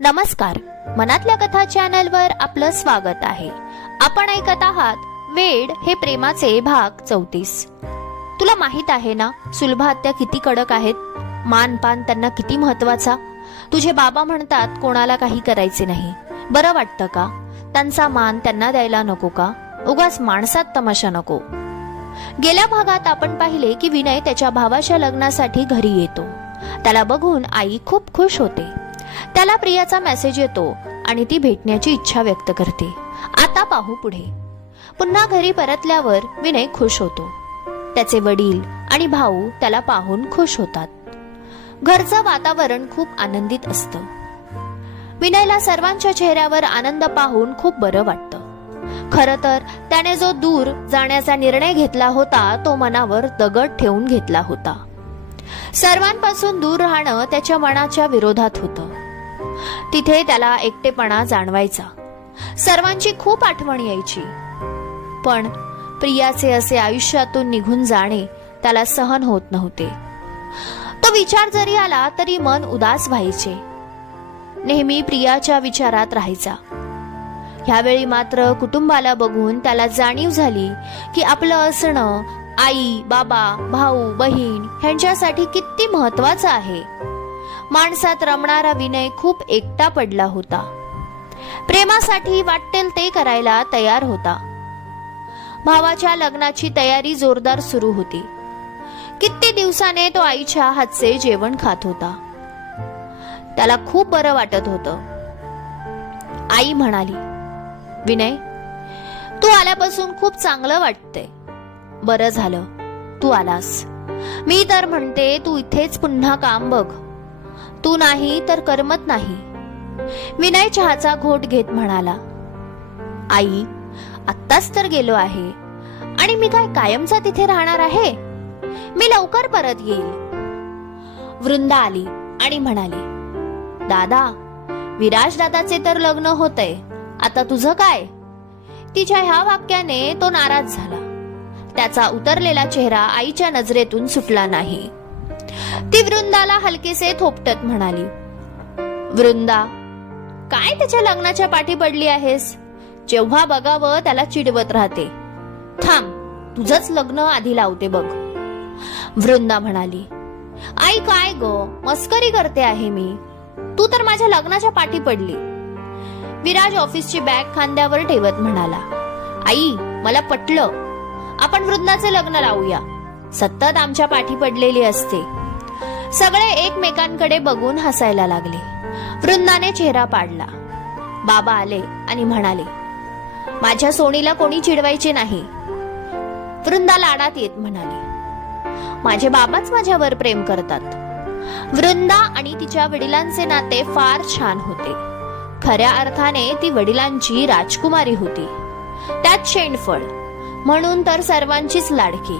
नमस्कार. मनातल्या कथा चॅनलवर आपलं स्वागत आहे. आपण ऐकत आहात वेड हे प्रेमाचे भाग चौतीस. तुला माहीत आहे ना सुलभात्या किती कडक आहेत? मान पान त्यांना किती महत्त्वाचा? तुझे बाबा म्हणतात कोणाला काही करायचे नाही. बरं वाटतं का? त्यांचा मान त्यांना द्यायला नको का? उगाच माणसात तमाशा नको. गेल्या भागात आपण पाहिले की विनय त्याच्या भावाच्या लग्नासाठी घरी येतो. त्याला बघून आई खूप खुश होते. त्याला प्रियाचा मेसेज येतो आणि ती भेटण्याची इच्छा व्यक्त करते. आता पाहू पुढे. पुन्हा घरी परतल्यावर विनय खुश होतो. त्याचे वडील आणि भाऊ त्याला पाहून खुश होतात. घरचं वातावरण खूप आनंदित असतं. विनयला सर्वांच्या चेहऱ्यावर आनंद पाहून खूप बरं वाटतं. खर तर त्याने जो दूर जाण्याचा निर्णय घेतला होता तो मनावर दगड ठेवून घेतला होता. सर्वांपासून दूर राहणं त्याच्या मनाच्या विरोधात होतं. तिथे त्याला एकटेपणा जाणवायचा. सर्वांची खूप आठवण यायची. पण प्रियाचे असे आयुष्यातून निघून जाणे त्याला सहन होत नव्हते. तो विचार जरी आला तरी मन उदास व्हायचे. नेहमी प्रियाच्या विचारात राहायचा. ह्यावेळी मात्र कुटुंबाला बघून त्याला जाणीव झाली की आपलं असणं आई बाबा भाऊ बहीण ह्यांच्यासाठी किती महत्वाचं आहे. माणसात रमणारा विनय खूप एकटा पडला होता. प्रेमासाठी वाटेल ते करायला तयार होता. भावाच्या लग्नाची तयारी जोरदार सुरू होती. किती दिवसाने तो आईच्या हातचे जेवण खात होता. त्याला खूप बरं वाटत होतं. आई म्हणाली विनय तू आल्यापासून खूप चांगलं वाटतंय. बरं झालं तू आलास. मी तर म्हणते तू इथेच पुन्हा काम बघ. तू नाही तर करमत नाही. विनय चहाचा घोट घेत म्हणाला आई आत्ताच तर गेलो आहे आणि मी काय कायमचा तिथे राहणार आहे? मी लवकर परत येईल. वृंदा आली आणि म्हणाली दादा विराज दादाचे तर लग्न होतय. आता तुझं काय? तिच्या ह्या वाक्याने तो नाराज झाला. त्याचा उतरलेला चेहरा आईच्या नजरेतून सुटला नाही. ती वृंदाला हलकेसे थोपटत म्हणाली वृंदा काय त्याच्या लग्नाच्या पाठी पडली आहेस? जेव्हा बघावं त्याला चिडवत राहते. थांब तुझंच लग्न आधी लावते बघ. वृंदा म्हणाली आई काय ग मस्करी करते आहे मी. तू तर माझ्या लग्नाच्या पाठी पडली. विराज ऑफिसची बॅग खांद्यावर ठेवत म्हणाला आई मला पटलं. आपण वृंदाचे लग्न लावूया. सतत आमच्या पाठी पडलेली असते. सगळे एकमेकांकडे बघून हसायला लागले. वृंदाने चेहरा पाडला. बाबा आले आणि म्हणाले माझ्या सोनीला कोणी चिडवायचे नाही. वृंदा लाडात येत म्हणाली माझे बाबाच माझ्यावर प्रेम करतात. वृंदा आणि तिच्या वडिलांचे नाते फार छान होते. खऱ्या अर्थाने ती वडिलांची राजकुमारी होती. त्यात शेणफळ म्हणून तर सर्वांचीच लाडकी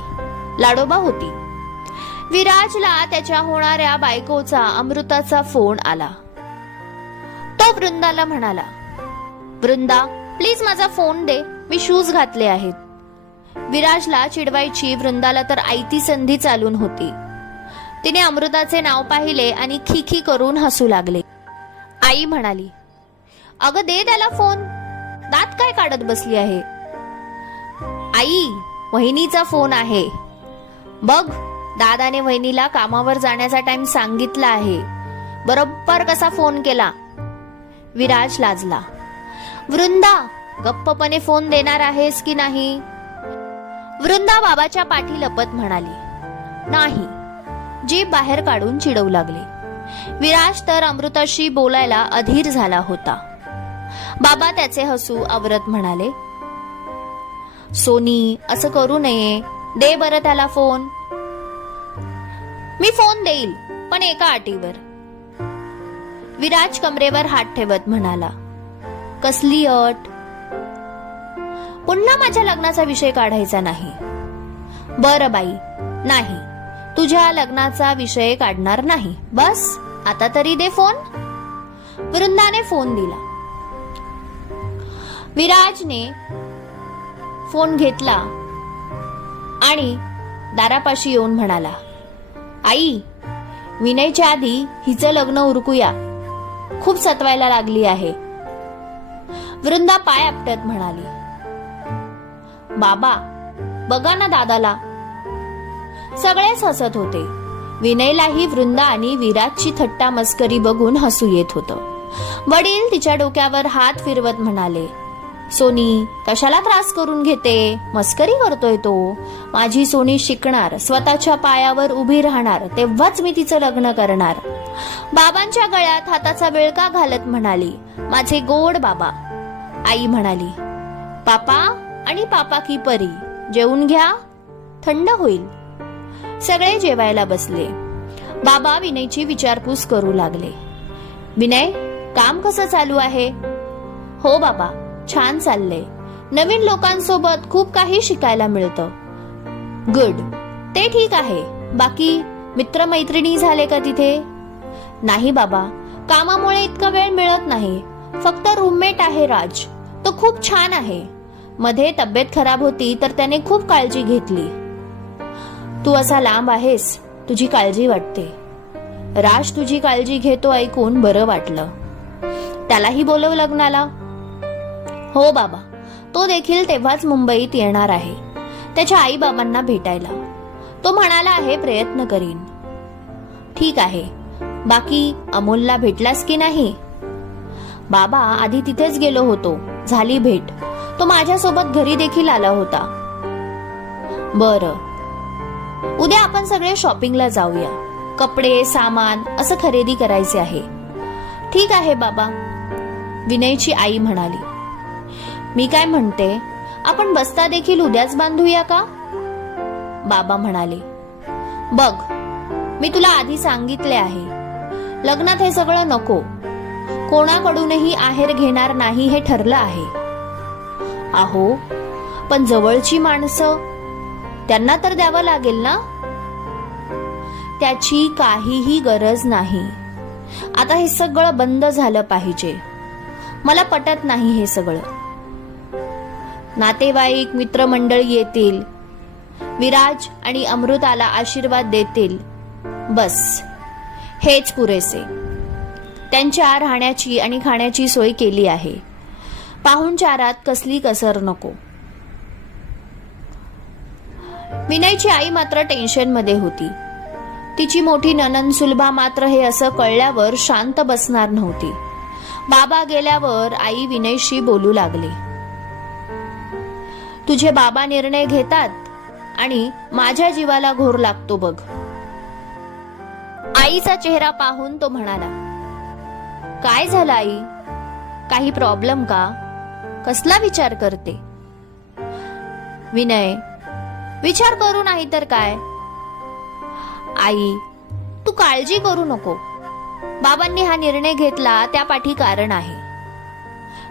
लाडोबा होती. विराजला त्याच्या होणाऱ्या बायकोचा अमृताचा फोन आला. तो वृंदाला म्हणाला वृंदा प्लीज माझा फोन दे. मी शूज घातले आहेत. विराजला चिडवायची वृंदाला तर आयती संधी चालून होती. तिने अमृताचे नाव पाहिले आणि खिखी करून हसू लागले. आई म्हणाली अगं दे त्याला फोन. दात काय काढत बसली आहे? आई वहिनीचा फोन आहे. बघ दादाने वहिनीला कामावर जाण्याचा टाइम सांगितला आहे. बरोबर कसा फोन केला? विराज लाजला. वृंदा गप्पपणे फोन देणार आहेस की नाही? वृंदा बाबाच्या पाठी लपत म्हणाली. नाही. जीभ बाहेर काढून चिडवू लागले. विराज तर अमृताशी बोलायला अधीर झाला होता. बाबा त्याचे हसू आवरत म्हणाले सोनी असं करू नये. दे बरं त्याला फोन मी फोन देईल पण एका अटीवर. विराज कमरेवर हात ठेवत म्हणाला कसली अट? पुन्हा माझ्या लग्नाचा विषय काढायचा नाही. बर बाई नाही. तुझ्या लग्नाचा विषय काढणार नाही. बस आता तरी दे फोन. वृंदाने फोन दिला. विराजने फोन घेतला आणि दारापाशी येऊन म्हणाला आई विनयच्या आधी हिचं लग्न उरकूया. खूप सतवायला लागली आहे. वृंदा पाय आपटत म्हणाली. बाबा बघा ना दादाला. सगळेच हसत होते. विनयलाही वृंदा आणि विराजची थट्टा मस्करी बघून हसू येत होतं. वडील तिच्या डोक्यावर हात फिरवत म्हणाले सोनी कशाला त्रास करून घेते? मस्करी करतोय तो. माझी सोनी शिकणार स्वतःच्या पायावर उभी राहणार तेव्हाच मी तिचं लग्न करणार. बाबांच्या गळ्यात हाताचा विळका घालत म्हणाली? माझे गोड बाबा. आई म्हणाली पापा आणि पापा की परी जेवून घ्या थंड होईल. सगळे जेवायला बसले. बाबा विनयची विचारपूस करू लागले विनय काम कसं चालू आहे? हो बाबा छान चालले. नवीन लोकांसोबत खूप काही शिकायला मिळतं. गुड ते ठीक आहे. बाकी मित्रमैत्रिणी झाले का तिथे? नाही बाबा. कामामुळे इतका वेळ मिळत नाही. फक्त रूममेट आहे राज. तो खूप छान आहे. मध्ये तब्येत खराब होती तर त्याने खूप काळजी घेतली. तू असा लांब आहेस. तुझी काळजी वाटते. राज तुझी काळजी घेतो ऐकून बरं वाटलं. त्यालाही बोलव लग्नाला. हो बाबा तो देखील तेव्हाच मुंबईत येणार आहे. त्याच्या आई बाबांना भेटायला. तो म्हणाला आहे प्रयत्न करीन. ठीक आहे. बाकी अमोलला भेटलास की नाही? बाबा आधी तिथेच गेलो होतो. झाली भेट. तो माझ्यासोबत घरी देखील आला होता. बरं. उद्या आपण सगळे शॉपिंगला जाऊया. कपडे सामान असं खरेदी करायचे आहे. ठीक आहे बाबा. विनयची आई म्हणाली. मी काय म्हणते? आपण बस्ता देखील उद्याच बांधूया का? बाबा म्हणाले बघ मी तुला आधी सांगितले आहे. लग्नात हे सगळं नको. कोणाकडूनही आहेर घेणार नाही हे ठरलं आहे. आहो पण जवळची माणसं त्यांना तर द्यावं लागेल ना? त्याची काहीही गरज नाही. आता हे सगळं बंद झालं पाहिजे. मला पटत नाही हे सगळं. नातेवाईक मित्रमंडळी येतील. विराज आणि अमृताला आशीर्वाद देतील. बस. हेच पुरेसे. त्यांच्या राहण्याची आणि खाण्याची सोय केली आहे. पाहुणचारात कसली कसर नको. विनयची आई मात्र टेन्शनमध्ये होती. तिची मोठी ननन सुलभा मात्र हे असं कळल्यावर शांत बसणार नव्हती. बाबा गेल्यावर आई विनयशी बोलू लागले. तुझे बाबा निर्णय घेतात आणि माझ्या जीवाला घोर लागतो बघ. आईचा चेहरा पाहून तो म्हणाला काय झालं आई? काही प्रॉब्लेम का? कसला विचार करते? विनय विचार करू नाही तर काय? आई तू काळजी करू नको. बाबांनी हा निर्णय घेतला त्यापाठी कारण आहे.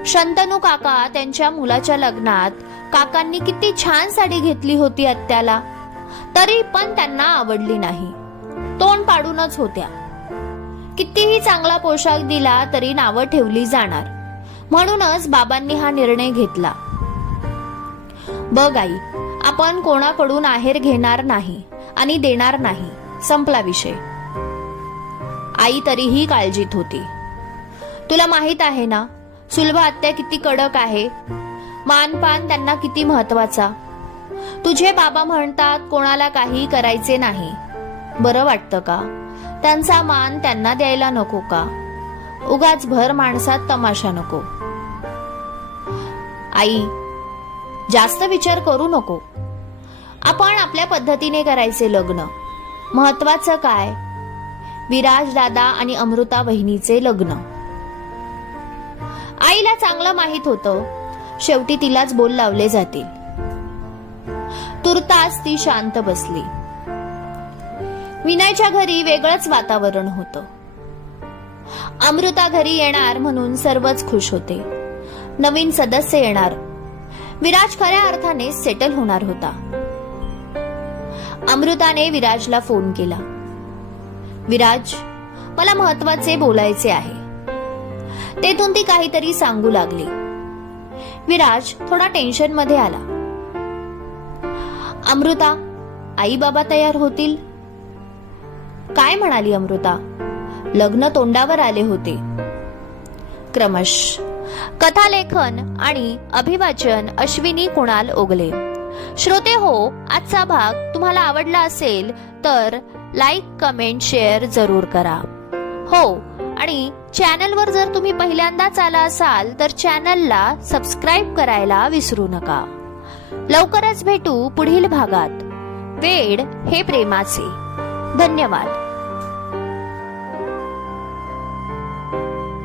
शंतनू काका त्यांच्या मुलाच्या लग्नात काकांनी किती छान साडी घेतली होती आत्याला. तरी पण त्यांना आवडली नाही. तोंड पाडूनच होत्या. कितीही चांगला पोशाख दिला तरी नावं ठेवली जाणार. म्हणूनच बाबांनी हा निर्णय घेतला. बघ आई आपण कोणाकडून आहेर घेणार नाही आणि देणार नाही संपला विषय. आई तरीही काळजीत होती. तुला माहीत आहे ना सुलभा आत्या किती कडक आहे? मानपान त्यांना किती महत्त्वाचा? तुझे बाबा म्हणतात कोणाला काही करायचे नाही. बरं वाटतं का? त्यांचा मान त्यांना द्यायला नको का? उगाच भर माणसात तमाशा नको. आई जास्त विचार करू नको. आपण आपल्या पद्धतीने करायचे लग्न. महत्वाचं काय? विराज दादा आणि अमृता बहिणीचे लग्न. आईला चांगलं माहीत होतं. शेवटी तिलाच बोल लावले जातील. तुर्तास ती शांत बसली. विनयच्या घरी वेगळंच वातावरण होतं. अमृता घरी येणार म्हणून सर्वच खुश होते. नवीन सदस्य येणार. विराज खऱ्या अर्थाने सेटल होणार होता. अमृताने विराजला फोन केला. विराज मला महत्त्वाचे बोलायचे आहे. तेथून ती काहीतरी सांगू लागली. विराज थोडा टेन्शनमध्ये आला. अमृता आई बाबा तयार होतील? काय म्हणाली अमृता? लग्न तोंडावर आले होते. क्रमश. कथालेखन आणि अभिवाचन अश्विनी कुणाल ओगले श्रोते हो आजचा भाग तुम्हाला आवडला असेल तर लाईक कमेंट शेअर जरूर करा. हो आणि चॅनलवर जर तुम्ही पहिल्यांदाच आला असाल तर चॅनलला सबस्क्राईब करायला विसरू नका. लवकरच भेटू पुढील भागात. वेड हे प्रेमाचे. धन्यवाद.